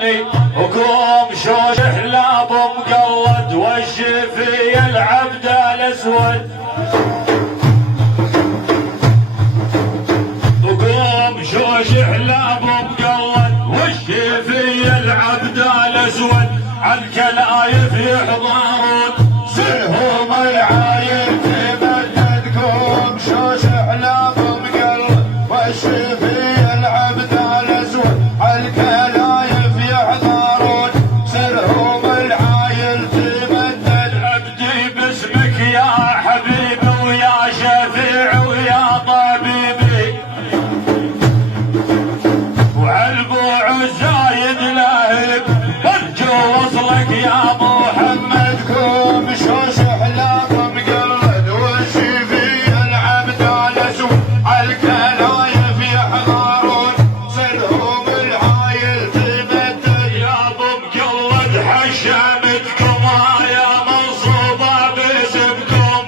وقوم شوش حلاب مقلد والشفي العبد الاسود. وقوم شوش حلاب مقلد والشفي العبد الاسود. عالكلايف يحضرون سرهم العايب تمدد. قوم شوش حلاب مقلد والشفي العبد الاسود. عالكلايف يحضرون سرهم العايل تمدد. عبدي باسمك يا حبيبي ويا شفيع ويا طبيبي وعالبوع الزايد لهب برجو وصلك يا محمد. قوم شوش حلاب مقلد والشفي العبد الاسود. عالكلايف يحضرون سرهم العايل تمدد. يا ابو مقلد حشمتكم يا منصوبه باسمكم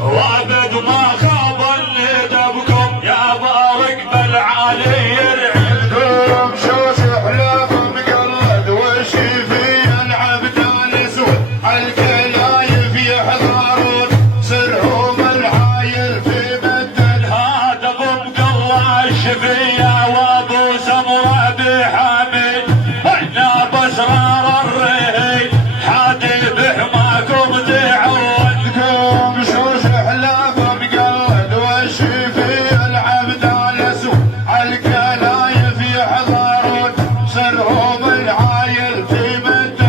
وابد ما خاب اللي دبكم يا بارك بالعالي يرعبكم. شوش حلاب مقلد والشفي العبد الاسود. عالكلايف يحضرون سرهم العايل تمدد. هذا ابو مقلد الشفيه وابو سمره بحميد احنا باسرار الرهي حادي بحماكم ذي عود. قوم شوش حلاب مقلد والشفي العبد الاسود. عالكلايف يحضرون سرهم العايل تمدد.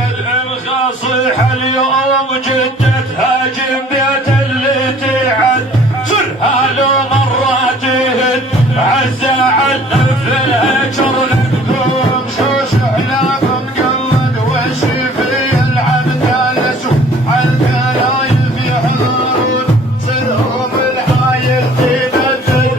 الخصيحه اليوم جدت هاجم بيت اللي تعد سرها لو مره تهد عالزعل في الهجر. قوم شوش حلاب مقلد والشفي العبد الاسود. عالكلايف يحضرون سرهم العايل تمدد.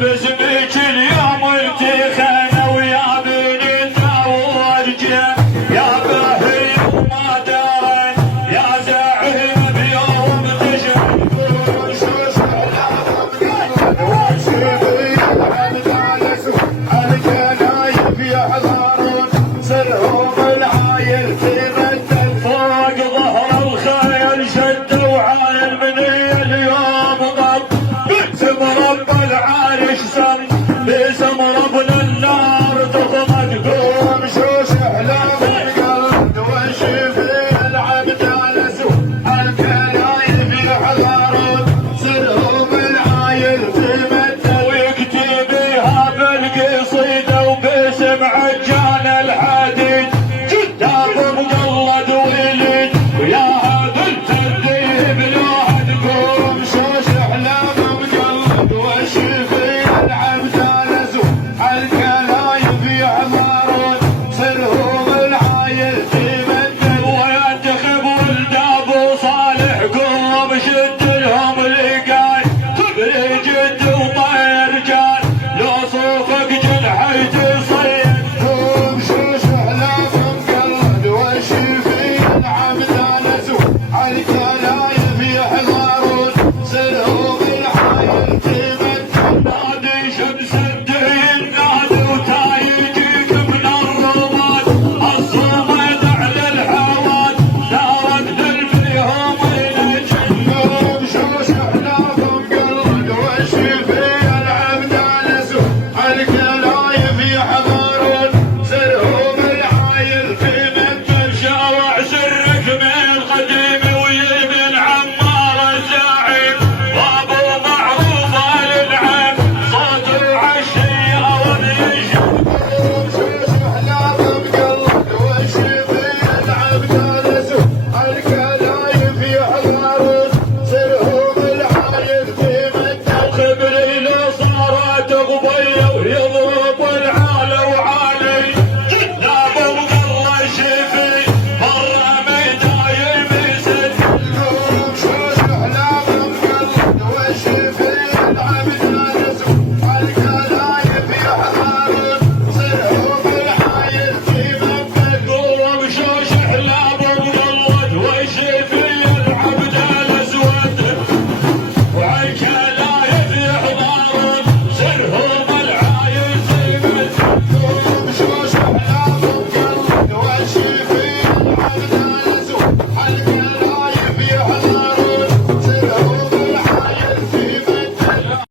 باسمك اليوم انت خانه ويا بنيته وارجع يا باهي وما درن يا زعيم بيوم تشرب. قوم شوش حلاب مقلد والشفي العبد الاسود. عالكلايف يحضرون سرهم العايل تمدد.